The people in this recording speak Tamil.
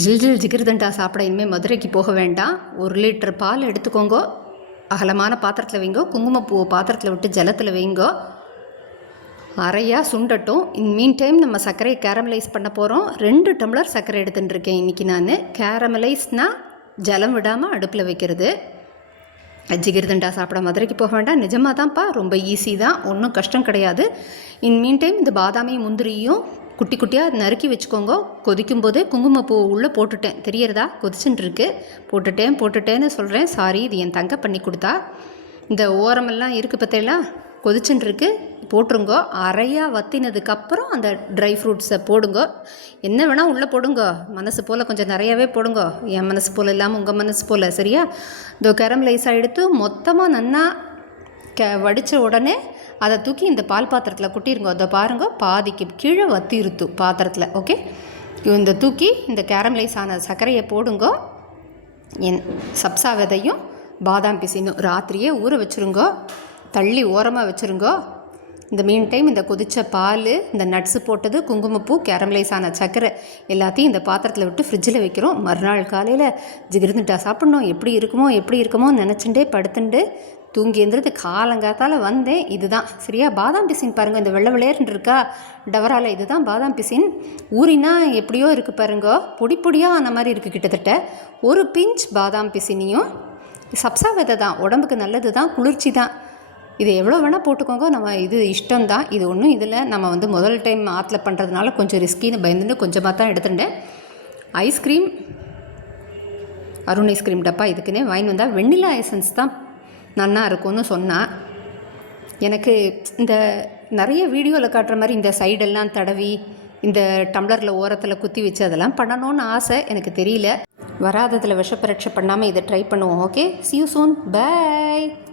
ஜில் ஜில் ஜிகிர்தண்டா சாப்பிட இனிமேல் மதுரைக்கு போக வேண்டாம். ஒரு லிட்டர் பால் எடுத்துக்கோங்க. அகலமான பாத்திரத்தில் வைங்கோ. குங்குமப்பூவை பாத்திரத்தில் விட்டு ஜலத்தில் வைங்கோ. அரையாக சுண்டட்டும். இன் மீன் டைம் நம்ம சர்க்கரையை கேரமலைஸ் பண்ண போகிறோம் ரெண்டு டம்ளர் சர்க்கரை எடுத்துட்டு இருக்கேன் இன்றைக்கி நான். கேரமலைஸ்னால் ஜலம் விடாமல் அடுப்பில் வைக்கிறது. ஜிகிர்தண்டா சாப்பிட மதுரைக்கு போக வேண்டாம். நிஜமாக தான்ப்பா ரொம்ப ஈஸி தான். ஒன்றும் கஷ்டம் கிடையாது. இன் மீன் டைம் இந்த பாதாமையும் முந்திரியும் குட்டி குட்டியாக நறுக்கி வச்சுக்கோங்க. கொதிக்கும் போதே குங்குமப்பூ உள்ளே போட்டுட்டேன். தெரியறதா? கொதிச்சுட்டு இருக்கு போட்டுட்டேன் போட்டுட்டேன்னு சொல்கிறேன் சாரி இது என் தங்க பண்ணி கொடுத்தா. இந்த ஓரமெல்லாம் இருக்குது பார்த்தீங்களா கொதிச்சுட்டுருக்கு. போட்டுருங்கோ. அரையாக வத்தினதுக்கப்புறம் அந்த ட்ரை ஃப்ரூட்ஸை போடுங்க. என்ன வேணால் உள்ளே போடுங்க. மனசு போல் கொஞ்சம் நிறையாவே போடுங்க. என் மனசு போல் இல்லாமல் உங்கள் மனசு போல். சரியா? இதோ கேரமலைஸாக எடுத்து மொத்தமாக நன்னா க வடித்த உடனே அதை தூக்கி இந்த பால் பாத்திரத்தில் கொட்டிருங்க. அதை பாருங்க பாதிக்கு கீழே வத்திருத்து பாத்திரத்தில் ஓகே? இந்த தூக்கி இந்த கேரமலைஸ் ஆன சர்க்கரையை போடுங்க. என் சப்சா விதையும் பாதாம் பிசினும் ராத்திரியே ஊற வச்சுருங்கோ. தள்ளி ஓரமாக வச்சுருங்கோ. இந்த மீன் டைம் இந்த கொதித்த பால் இந்த நட்ஸு போட்டது குங்குமப்பூ கேரமலைஸ் ஆன சர்க்கரை எல்லாத்தையும் இந்த பாத்திரத்தில் விட்டு ஃப்ரிட்ஜில் வைக்கிறோம். மறுநாள் காலையில் ஜிகிருந்துட்டா சாப்பிட்ணும். எப்படி இருக்குமோ எப்படி இருக்குமோ நினச்சிண்டே படுத்துண்டு தூங்கி எழுந்திருந்து காலங்காத்தால் வந்தேன். இதுதான். சரியா? பாதாம் பிசின் பாருங்கள் இந்த வெள்ளை விளையாண்டு இருக்கா? டவரால் இதுதான் பாதாம் பிசின். ஊறினா எப்படியோ இருக்குது பாருங்க. பொடி பொடியாக அந்த மாதிரி இருக்குது கிட்டத்தட்ட. ஒரு பிஞ்ச் பாதாம் பிசினியும் சப்சா விதை தான். உடம்புக்கு நல்லது தான். குளிர்ச்சி தான். இது எவ்வளோ வேணால் போட்டுக்கோங்க. நம்ம இது இஷ்டம் தான். இது ஒன்றும் இதில் நம்ம வந்து முதல் டைம் ஆற்றுல பண்ணுறதுனால கொஞ்சம் ரிஸ்கின்னு பயந்துட்டு கொஞ்சமாக தான் எடுத்துட்டேன். ஐஸ்கிரீம். அருண் ஐஸ்கிரீம் டப்பா. இதுக்குன்னே வாங்கி வந்தால் வெண்ணிலா எசன்ஸ் தான் நன்னா இருக்கும்னு சொன்னால் எனக்கு இந்த நிறைய வீடியோவில் காட்டுற மாதிரி இந்த சைடெல்லாம் தடவி இந்த டம்ளரில் ஓரத்தில் குத்தி வச்சு அதெல்லாம் பண்ணணும்னு ஆசை எனக்கு தெரியல. வராததில் விஷப்பரட்சை பண்ணாமல் இதை ட்ரை பண்ணுவோம் ஓகே see you soon.